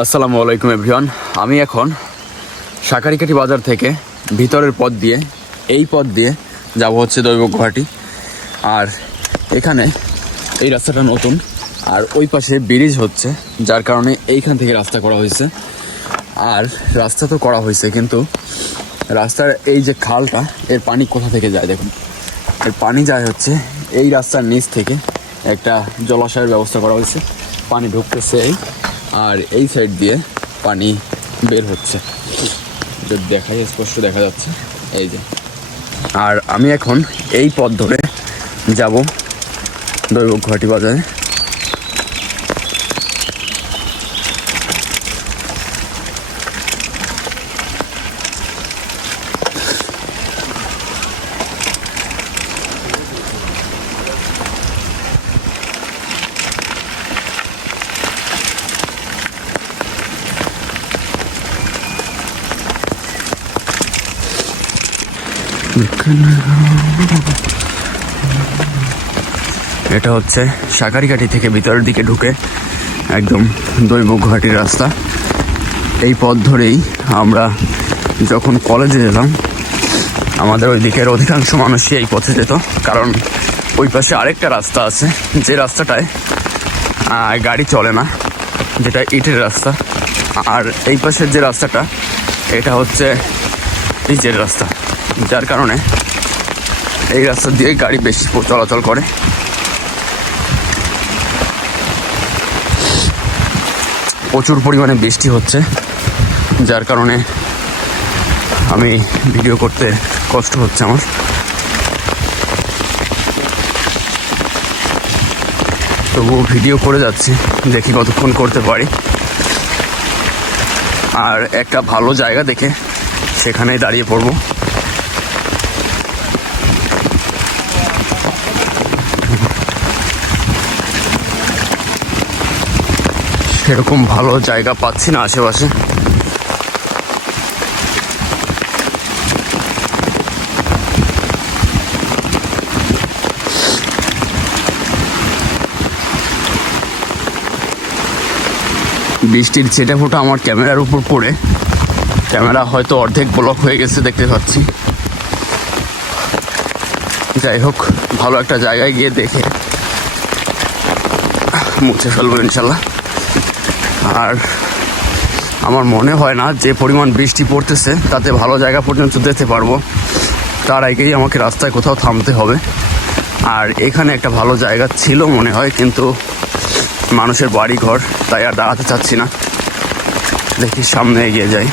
আসসালামু আলাইকুম এভরিওয়ান। আমি এখন শাঁখারীকাঠি বাজার থেকে ভিতরের পথ দিয়ে এই পথ দিয়ে যাব হচ্ছে দৈবক গুয়াহাটি। আর এখানে এই রাস্তাটা নতুন, আর ওই পাশে ব্রিজ হচ্ছে, যার কারণে এইখান থেকে রাস্তা করা হয়েছে। আর রাস্তা তো করা হয়েছে, কিন্তু রাস্তার এই যে খালটা, এর পানি কোথা থেকে যায় দেখুন। এর পানি যায় হচ্ছে এই রাস্তার নিচ থেকে একটা জলাশয়ের ব্যবস্থা করা হয়েছে, পানি ঢুকতেছে আর এই সাইড দিয়ে পানি বের হচ্ছে, দেখাই স্পষ্ট দেখা যাচ্ছে এই যে। আর আমি এখন এই পথ ধরে যাব দৈবক গুয়াহাটি বাজারে। এটা হচ্ছে শাঁখারীকাঠি থেকে ভিতরের দিকে ঢুকে একদম দৈবক গুয়াহাটির রাস্তা। এই পথ ধরেই আমরা যখন কলেজে যেতাম, আমাদের ওই দিকের অধিকাংশ মানুষই এই পথে যেত, কারণ ওই পাশে আরেকটা রাস্তা আছে যে রাস্তাটায় গাড়ি চলে না, যেটা ইটের রাস্তা। আর এই পাশের যে রাস্তাটা, এটা হচ্ছে পিচের রাস্তা, যার কারণে এই রাস্তা দিয়ে গাড়ি বেশি চলাচল করে। প্রচুর পরিমাণে বৃষ্টি হচ্ছে, যার কারণে আমি ভিডিও করতে কষ্ট হচ্ছে আমার। তবুও ভিডিও করে যাচ্ছি, দেখি কতক্ষণ করতে পারি। আর একটা ভালো জায়গা দেখে সেখানেই দাঁড়িয়ে পড়বো। সেরকম ভালো জায়গা পাচ্ছি না আশেপাশে। বৃষ্টির ছিটে ফোঁটা আমার ক্যামেরার উপর পড়ে ক্যামেরা হয়তো অর্ধেক ব্লক হয়ে গেছে, দেখতে পাচ্ছি। যাই হোক, ভালো একটা জায়গায় গিয়ে দেখে মুছে ফেলবো ইনশাল্লাহ। আর আমার মনে হয় না যে পরিমাণ বৃষ্টি পড়তেছে তাতে ভালো জায়গা পর্যন্ত যেতে পারবো, তার আগেই আমাকে রাস্তায় কোথাও থামতে হবে। আর এখানে একটা ভালো জায়গা ছিল মনে হয়, কিন্তু মানুষের বাড়ি ঘর, তাই আর দাঁড়াতে চাচ্ছি না। দেখি সামনে এগিয়ে যাই।